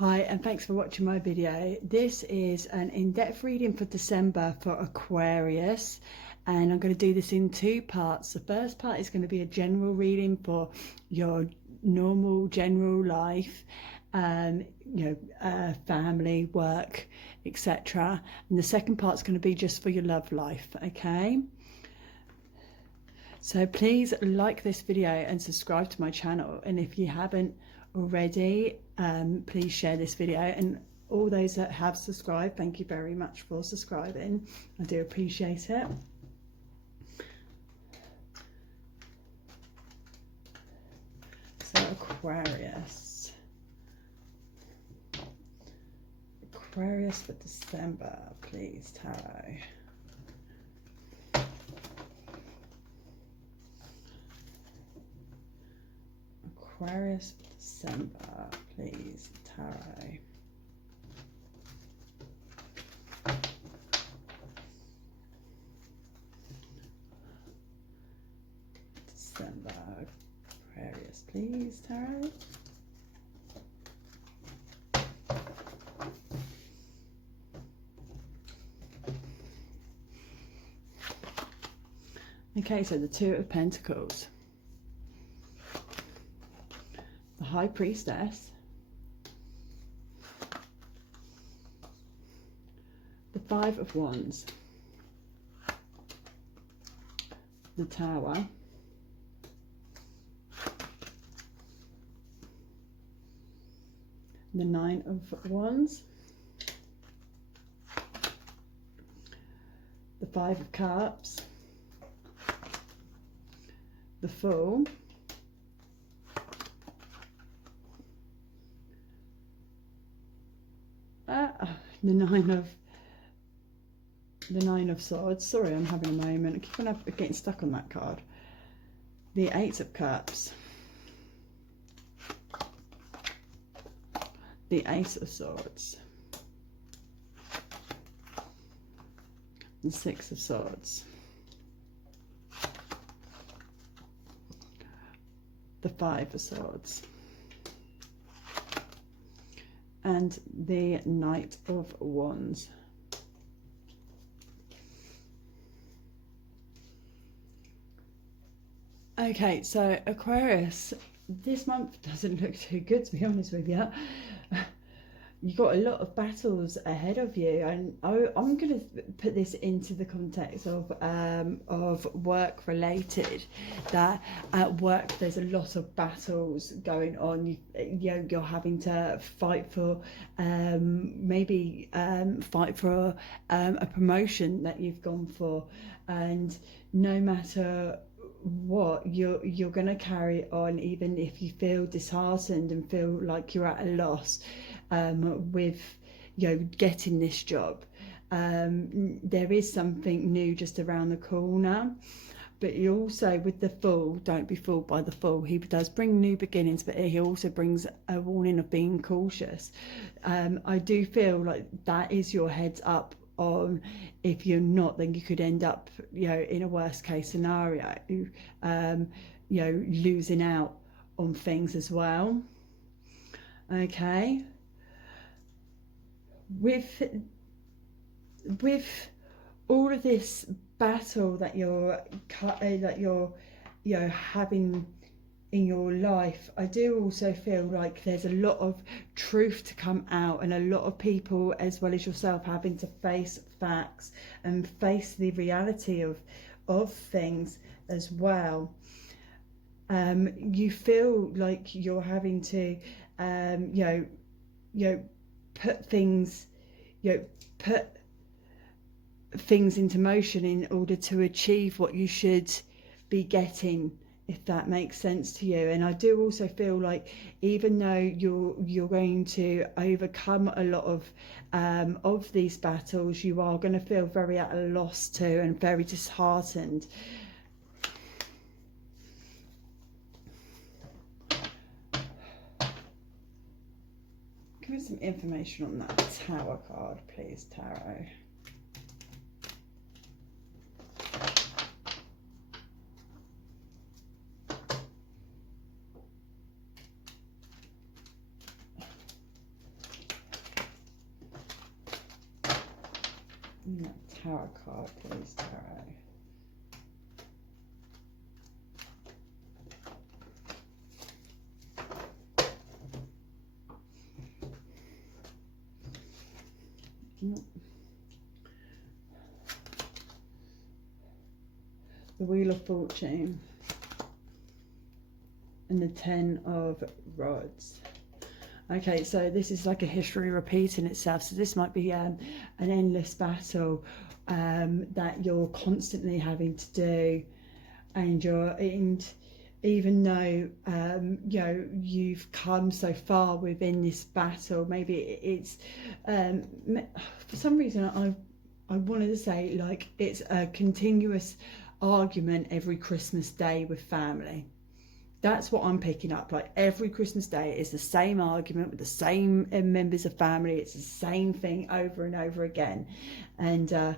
Hi, and thanks for watching my video. This is an in-depth reading for December for Aquarius, and I'm going to do this in two parts. The first part is going to be a general reading for your normal general life, family, work, etc. And the second part is going to be just for your love life, okay? So please like this video and subscribe to my channel, and if you haven't already, please share this video, and all those that have subscribed, thank you very much for subscribing. I do appreciate it. So Aquarius for December, please, Tarot. Aquarius for December, please, Tarot. December, Aquarius, please, Tarot. Okay, so the Two of Pentacles, the High Priestess, the Five of Wands, the Tower, the Nine of Wands, the Five of Cups, the Fool, the Nine of Swords. Sorry, I'm having a moment. I keep on getting stuck on that card. The Eight of Cups, the Ace of Swords, the Six of Swords, the Five of Swords, and the Knight of Wands. Okay, so Aquarius, this month doesn't look too good, to be honest with you. You've got a lot of battles ahead of you, and I'm going to put this into the context of work related. That at work there's a lot of battles going on. You're having to fight for fight for a promotion that you've gone for, and no matter what, you're going to carry on even if you feel disheartened and feel like you're at a loss with getting this job. There is something new just around the corner. But you also, with the Fool, don't be fooled by the Fool. He does bring new beginnings, but he also brings a warning of being cautious. I do feel like that is your heads up on, if you're not, then you could end up in a worst case scenario, losing out on things as well. Okay, with all of this battle that you're having in your life, I do also feel like there's a lot of truth to come out, and a lot of people, as well as yourself, having to face facts and face the reality of things as well. You feel like you're having to put things into motion in order to achieve what you should be getting, if that makes sense to you. And I do also feel like, even though you're going to overcome a lot of these battles, you are going to feel very at a loss too, and very disheartened. Give me some information on that Tower card, please, Tarot. tarot card, please, tarot. The Wheel of Fortune and the 10 of Rods. Okay, so this is like a history repeating itself. So this might be an endless battle that you're constantly having to do, and even though you know, you've come so far within this battle, maybe it's for some reason I wanted to say, like, it's a continuous argument every Christmas day with family. That's what I'm picking up. Like, every Christmas day is the same argument with the same members of family. It's the same thing over and over again, and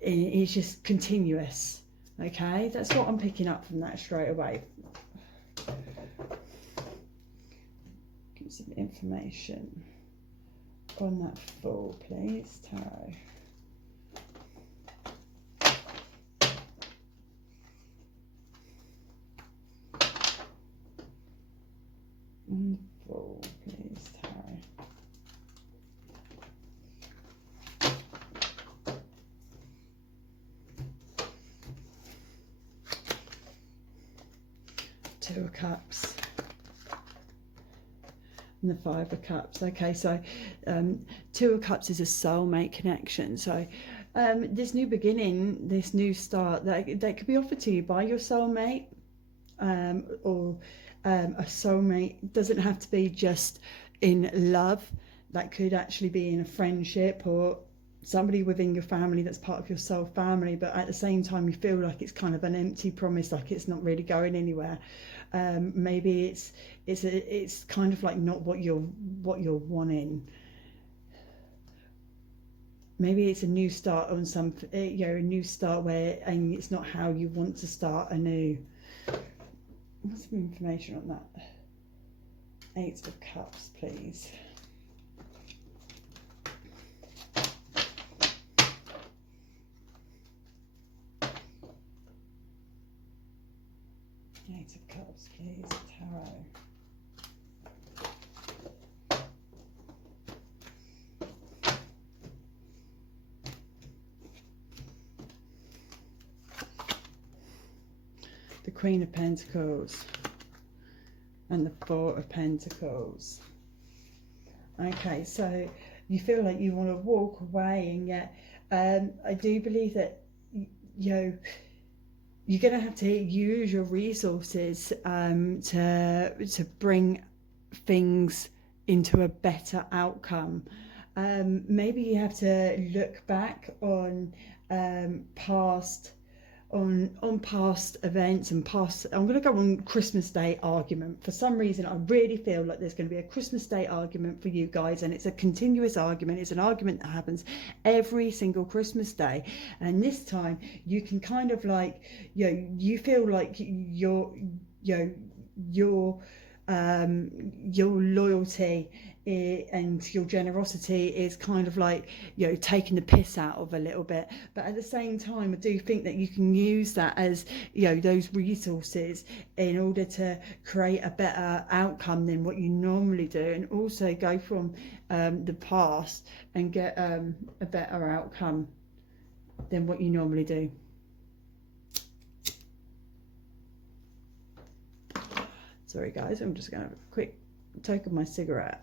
it's just continuous. Okay, that's what I'm picking up from that straight away. Give some information on that Fool, please, tarot. Fool, please, tarot. Two of Cups and the Five of Cups. Okay, so Two of Cups is a soulmate connection. So this new beginning, this new start, that could be offered to you by your soulmate, or a soulmate doesn't have to be just in love. That could actually be in a friendship, or somebody within your family that's part of your soul family, but at the same time you feel like it's kind of an empty promise, like it's not really going anywhere. Maybe it's kind of like not what you're wanting. Maybe it's a new start on something, you know, a new start and it's not how you want to start anew. What's some information on that? Eight of Cups, please. Eight of Cups, please, tarot. The Queen of Pentacles and the Four of Pentacles. Okay, so you feel like you want to walk away, and yet I do believe that you're going to have to use your resources to bring things into a better outcome. Maybe you have to look back on past events and past. I'm going to go on Christmas Day argument. For some reason, I really feel like there's going to be a Christmas Day argument for you guys, and it's a continuous argument. It's an argument that happens every single Christmas Day, and this time you can kind of like, you know, you feel like your loyalty and your generosity is kind of like, you know, taking the piss out of a little bit, but at the same time I do think that you can use that as, you know, those resources in order to create a better outcome than what you normally do, and also go from the past and get a better outcome than what you normally do. Sorry guys, I'm just going to have a quick take of my cigarette.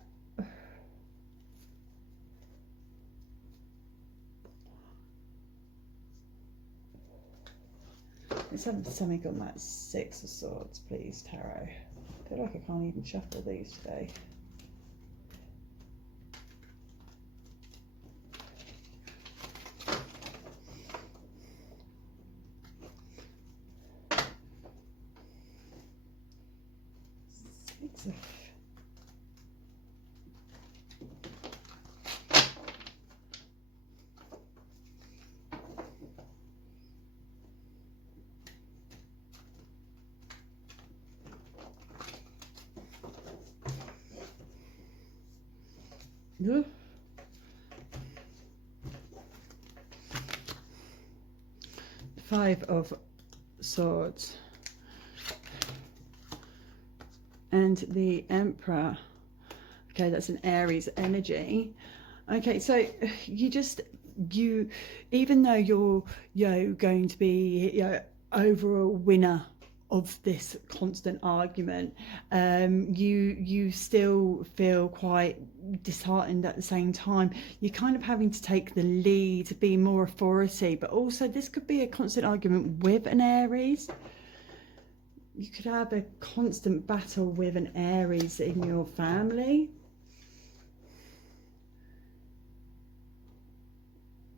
Let's have something on that Six of Swords, please, tarot. I feel like I can't even shuffle these today. Six of... Five of Swords. And the Emperor. Okay, that's an Aries energy. Okay, so you even though you're going to be overall winner of this constant argument, you still feel quite disheartened at the same time. You're kind of having to take the lead, be more authority, but also this could be a constant argument with an Aries. You could have a constant battle with an Aries in your family.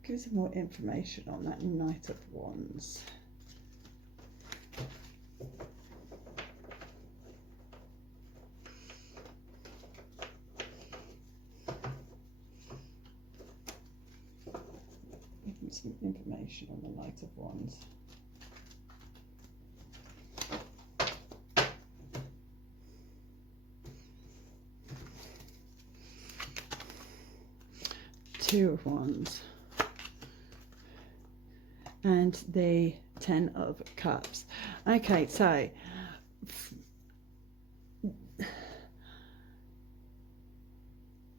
Give some more information on that Knight of Wands. Give me some information on the Knight of Wands. Two of Wands. And the Ten of Cups. Okay, so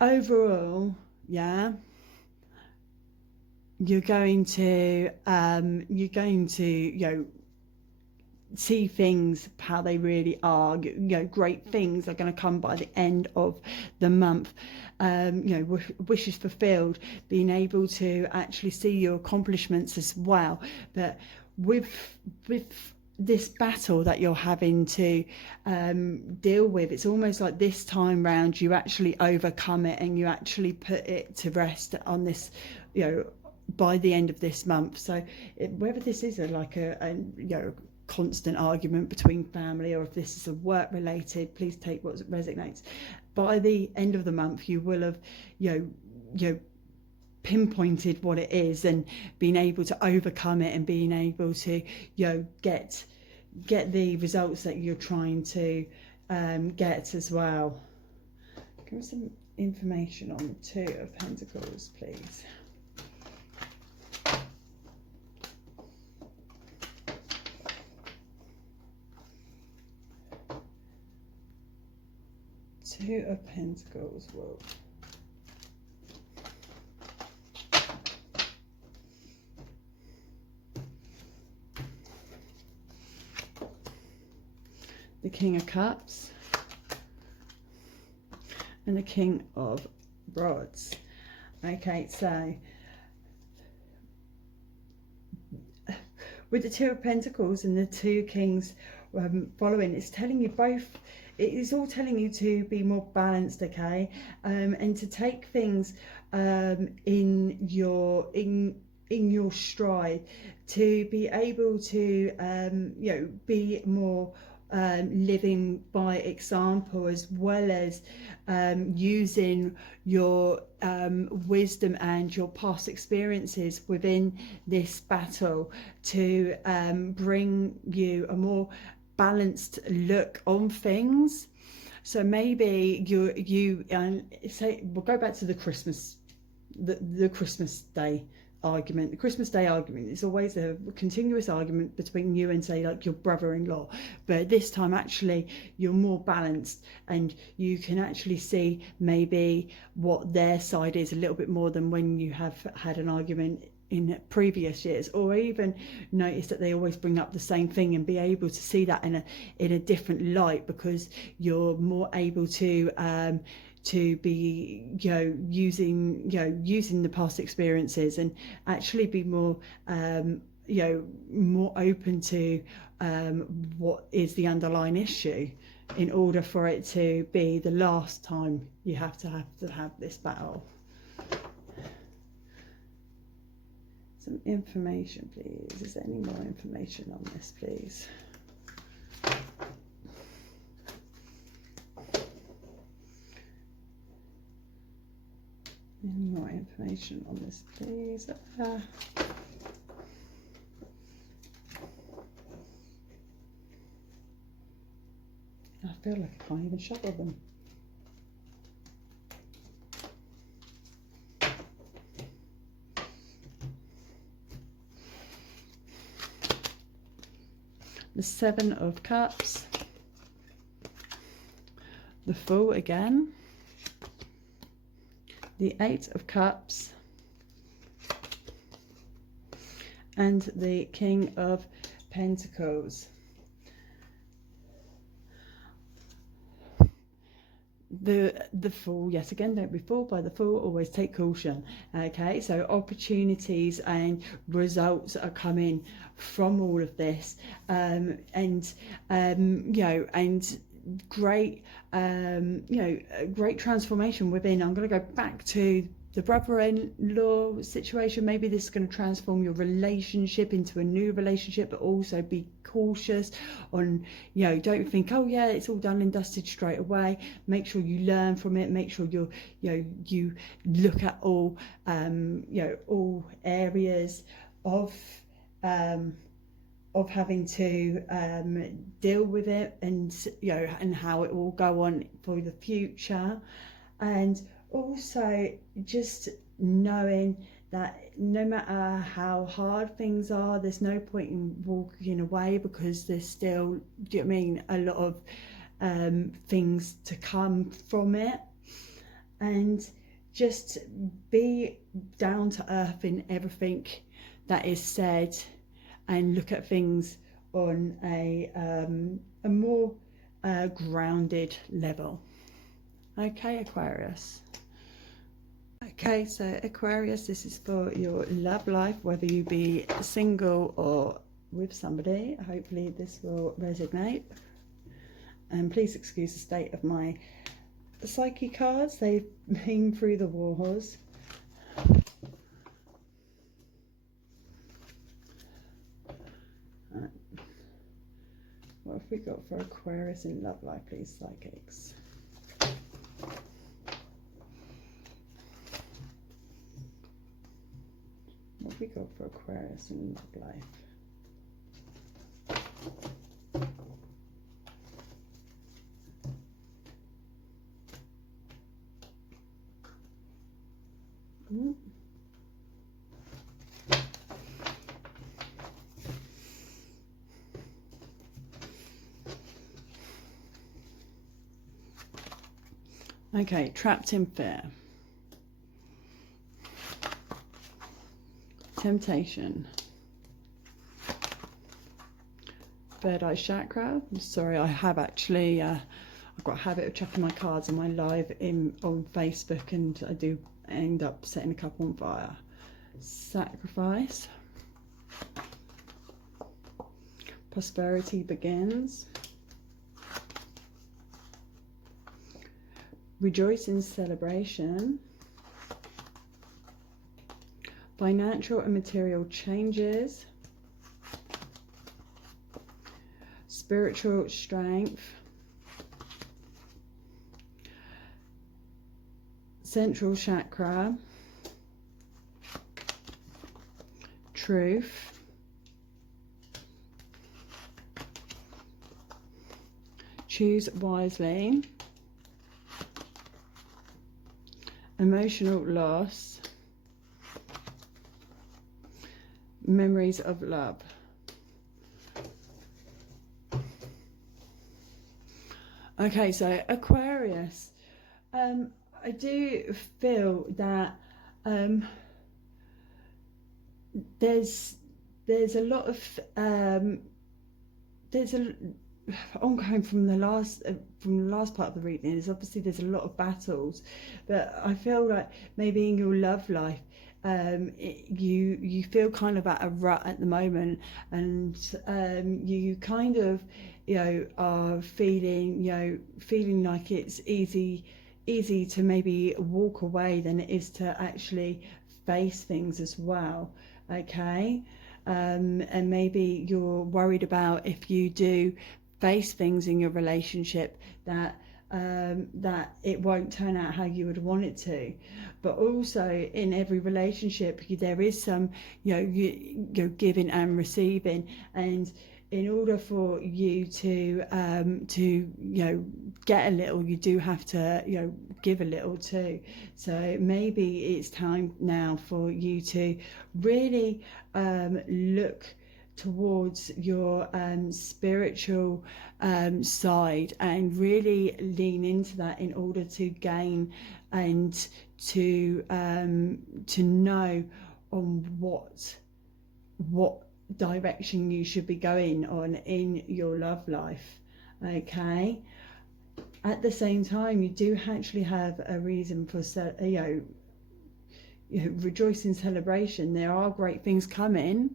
overall, yeah, you're going to see things how they really are. Great things are going to come by the end of the month. Wishes fulfilled, being able to actually see your accomplishments as well. But with this battle that you're having to deal with, it's almost like this time round you actually overcome it and you actually put it to rest on this, by the end of this month. So whether this is a constant argument between family, or if this is a work related, please take what resonates. By the end of the month you will have pinpointed what it is and being able to overcome it and being able to get the results that you're trying to get as well. Give me some information on the Two of Pentacles, please. Two of Pentacles. Whoa. The King of Cups and the King of Rods. Okay, so with the Two of Pentacles and the two Kings following, it's telling you both. It is all telling you to be more balanced, okay, and to take things in your stride, to be able to be more living by example, as well as using your wisdom and your past experiences within this battle to bring you a more balanced look on things. So maybe you say, we'll go back to the Christmas Day argument. The Christmas Day argument is always a continuous argument between you and, say, like your brother-in-law, but this time actually you're more balanced and you can actually see maybe what their side is a little bit more than when you have had an argument in previous years, or even notice that they always bring up the same thing and be able to see that in a different light, because you're more able to be using the past experiences and actually be more more open to what is the underlying issue, in order for it to be the last time you have to have this battle. Some information, please. Is there any more information on this, please? Any more information on this, please? I feel like I can't even shuffle them. the Seven of Cups, the Fool again, the Eight of Cups, and the King of Pentacles. The Fool, yet again, don't be fooled by the Fool, always take caution. Okay, so opportunities and results are coming from all of this, and you know, and great great transformation within. I'm going to go back to the brother-in-law situation. Maybe this is going to transform your relationship into a new relationship, but also be cautious on, you know, don't think, oh yeah, it's all done and dusted straight away. Make sure you learn from it. Make sure you look at all all areas of having to deal with it, and and how it will go on for the future. And also just knowing that no matter how hard things are, there's no point in walking away, because there's still, do you know what I mean, a lot of things to come from it. And just be down to earth in everything that is said, and look at things on a more grounded level. Okay, Aquarius. Okay, so Aquarius, this is for your love life, whether you be single or with somebody. Hopefully this will resonate. And please excuse the state of my Psyche cards. They've been through the wars. What have we got for Aquarius in love life, please, psychics? What have we got for Aquarius in love life? Okay, trapped in fear. Temptation. Third eye chakra. I'm sorry, I have actually I've got a habit of chucking my cards in my live on Facebook, and I do end up setting a couple on fire. Sacrifice. Prosperity begins. Rejoice in celebration. Financial and material changes. Spiritual strength. Central chakra. Truth. Choose wisely. Emotional loss. Memories of love. Okay, so Aquarius, I do feel that there's a lot of ongoing from the last part of the reading is obviously there's a lot of battles, but I feel like maybe in your love life you feel kind of at a rut at the moment, and you kind of are feeling like it's easy to maybe walk away than it is to actually face things as well. Okay, and maybe you're worried about, if you do face things in your relationship, that it won't turn out how you would want it to. But also in every relationship there is some giving and receiving, and in order for you to get a little, you do have to give a little too. So maybe it's time now for you to really look towards your spiritual side, and really lean into that in order to gain and to know on what direction you should be going on in your love life. Okay, at the same time, you do actually have a reason for rejoicing, celebration. There are great things coming,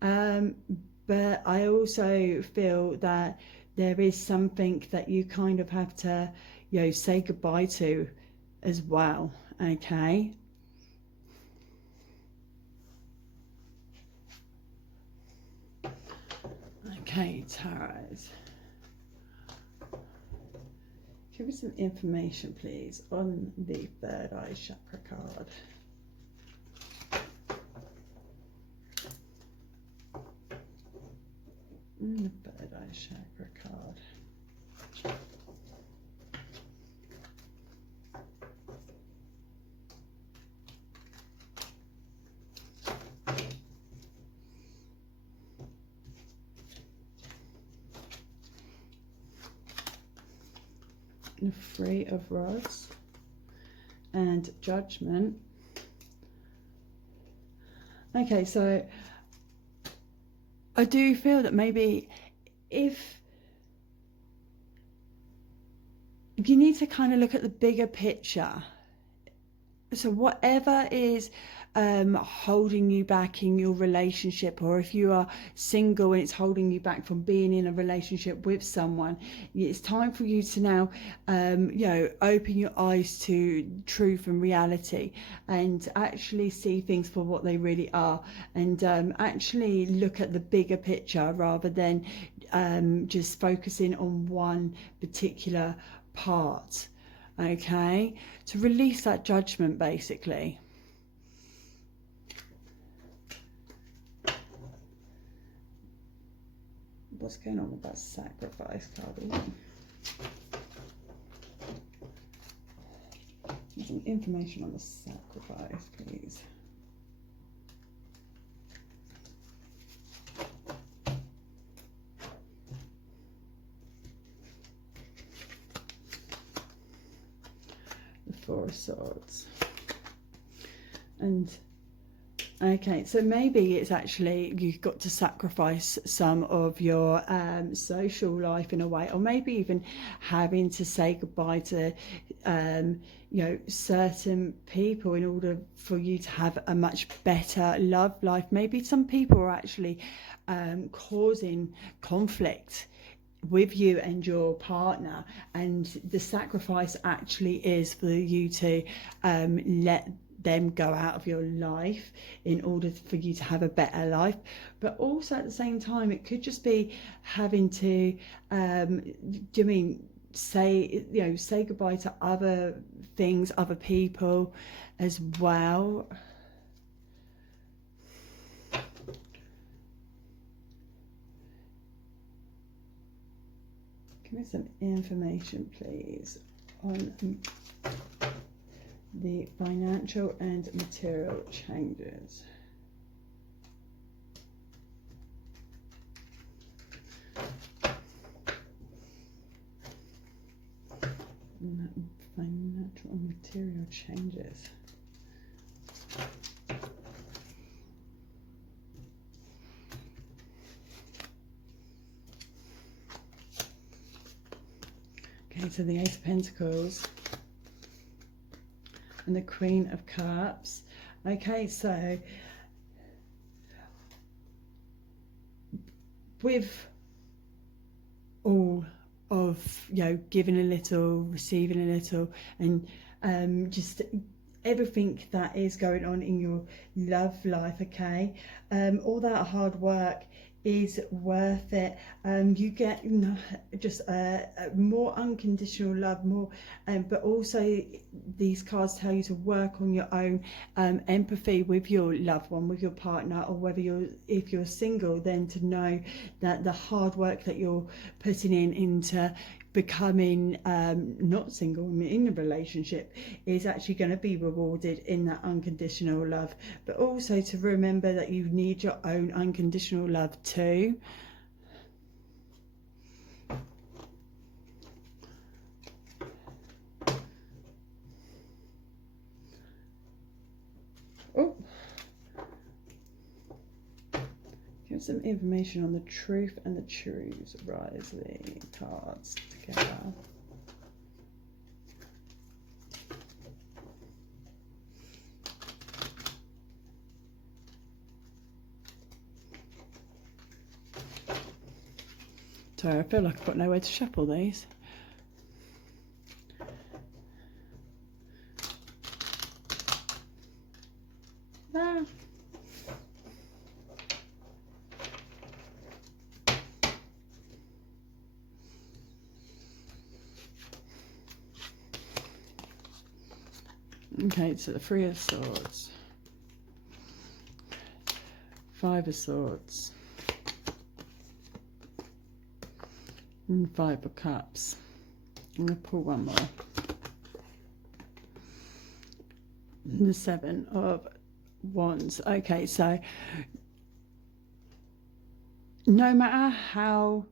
but I also feel that there is something that you kind of have to say goodbye to as well. Okay, tarot, give me some information please on the third eye chakra card. The third eye chakra card. The Three of Rods and Judgment. Okay, so I do feel that maybe if you need to kind of look at the bigger picture, so whatever is holding you back in your relationship, or if you are single and it's holding you back from being in a relationship with someone, it's time for you to now open your eyes to truth and reality, and actually see things for what they really are, and actually look at the bigger picture rather than just focusing on one particular part. Okay, to release that judgment basically. What's going on with that sacrifice card? Some information on the sacrifice, please. The Four of Swords. And okay, so maybe it's actually you've got to sacrifice some of your social life in a way, or maybe even having to say goodbye to certain people in order for you to have a much better love life. Maybe some people are actually causing conflict with you and your partner, and the sacrifice actually is for you to let them go out of your life in order for you to have a better life. But also at the same time, it could just be having to say goodbye to other things, other people as well. Give me some information please on the financial and material changes. Financial and material changes. Okay, so the Ace of Pentacles and the Queen of Cups. Okay, so with all of giving a little, receiving a little, and just everything that is going on in your love life, okay, all that hard work is worth it. You get just more unconditional love, more, but also these cards tell you to work on your own empathy with your loved one, with your partner, or if you're single, then to know that the hard work that you're putting into becoming not single and in a relationship is actually going to be rewarded in that unconditional love, but also to remember that you need your own unconditional love too. Oh, give some information on the truth and the choose. Rise the cards together. Sorry, I feel like I've got nowhere to shuffle these. Ah. Okay, so the Three of Swords, Five of Swords, and Five of Cups. I'm going to pull one more. And the Seven of Wands. Okay, so no matter how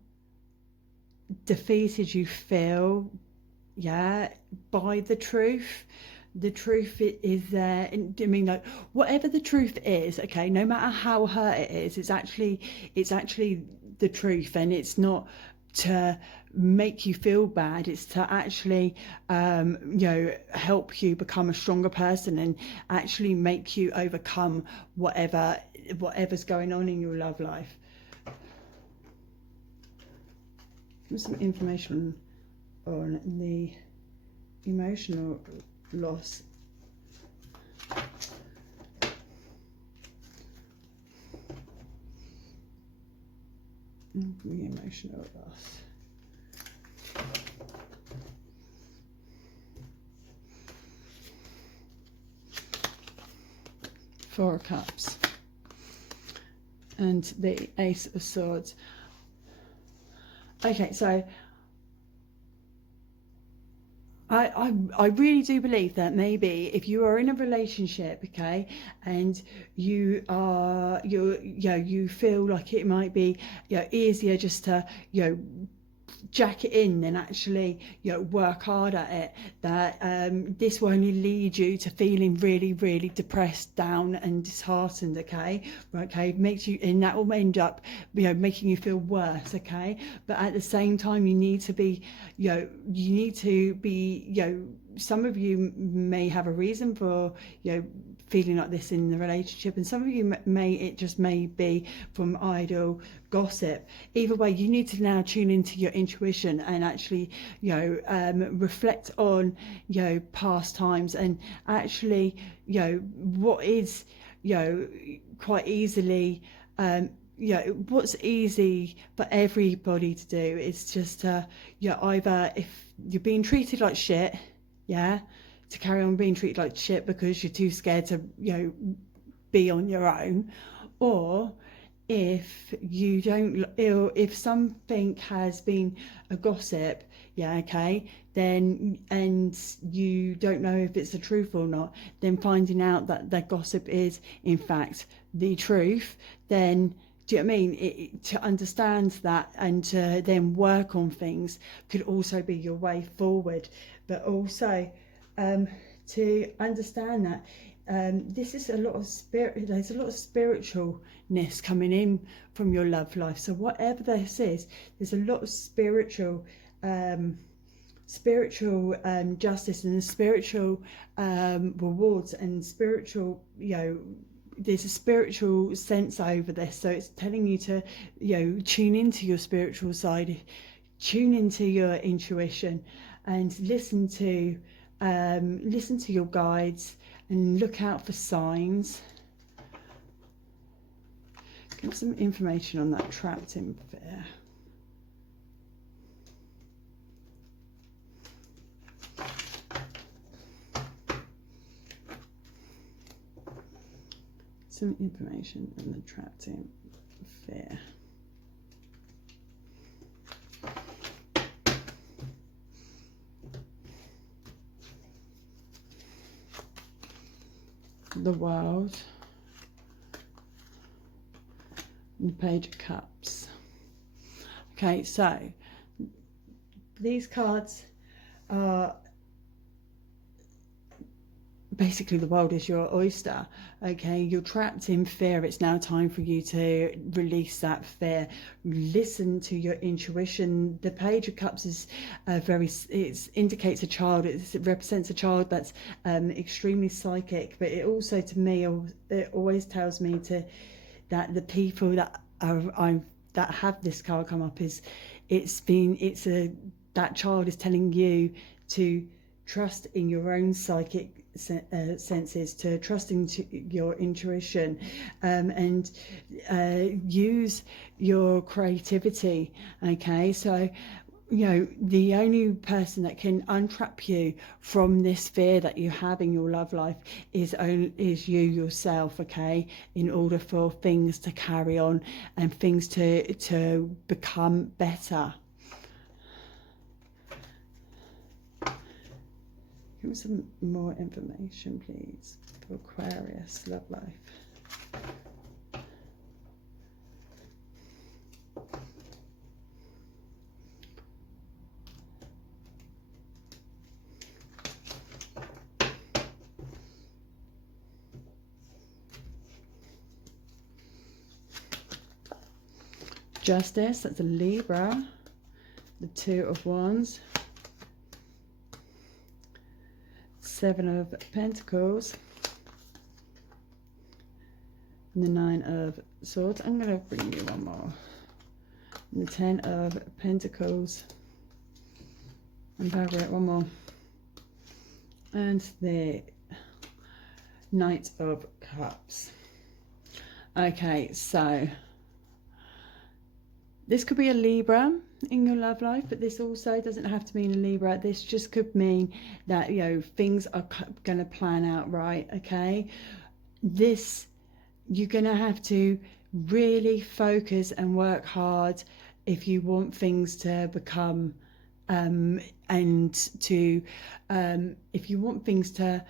defeated you feel, yeah, by the truth is there. I mean, like, whatever the truth is, okay, no matter how hurt it is, it's actually the truth, and it's not to make you feel bad, it's to actually help you become a stronger person and actually make you overcome whatever's going on in your love life. Some information on the emotional loss. The emotional loss. Four of Cups. And the Ace of Swords. Okay, so I really do believe that maybe if you are in a relationship, okay, and you feel like it might be easier just to jack it in and actually work hard at it, that this will only lead you to feeling really, really depressed, down and disheartened, okay, makes you, and that will end up making you feel worse, okay. But at the same time, you need to be some of you may have a reason for feeling like this in the relationship, and some of you may be from idle gossip. Either way, you need to now tune into your intuition and actually reflect on past times, and actually what is quite easily what's easy for everybody to do is just either, if you're being treated like shit, to carry on being treated like shit because you're too scared to be on your own, or if you don't, if something has been a gossip, then, and you don't know if it's the truth or not, then finding out that the gossip is in fact the truth, then do you know what I mean? To understand that and to then work on things could also be your way forward. But also to understand that this is a lot of spirit, there's a lot of spiritualness coming in from your love life. So whatever this is, there's a lot of spiritual justice and spiritual rewards and spiritual, there's a spiritual sense over this. So it's telling you to tune into your spiritual side, tune into your intuition, and listen to your guides and look out for signs. Give some information on that trapped in fear. Some information on the trapped in fear. the World, and the Page of Cups. Okay, so these cards are basically the world is your oyster. Okay, you're trapped in fear. It's now time for you to release that fear. Listen to your intuition. The Page of Cups is it indicates a child. It represents a child that's extremely psychic, but it also, to me, it always tells me that the people that that have this card come up that child is telling you to trust in your own psychic senses, to trust into your intuition, and use your creativity. Okay, so the only person that can untrap you from this fear that you have in your love life is you yourself. Okay, in order for things to carry on and things to become better. Give me some more information, please, for Aquarius love life. Justice, that's a Libra. The Two of Wands. Seven of Pentacles. And the Nine of Swords. I'm going to bring you one more. And the Ten of Pentacles. And over it, one more. And the Knight of Cups. Okay, so this could be a Libra in your love life, but this also doesn't have to mean a Libra. This just could mean that, things are going to plan out right, okay? You're going to have to really focus and work hard if you want things to become, if you want things to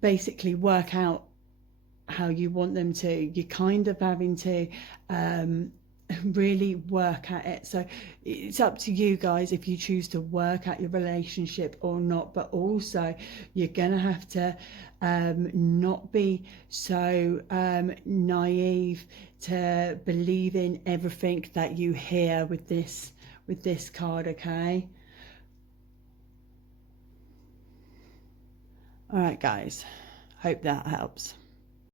basically work out how you want them to, you're kind of having to really work at it. So it's up to you guys if you choose to work at your relationship or not, but also you're gonna have to not be so naive to believe in everything that you hear with this card. Okay, all right guys, hope that helps.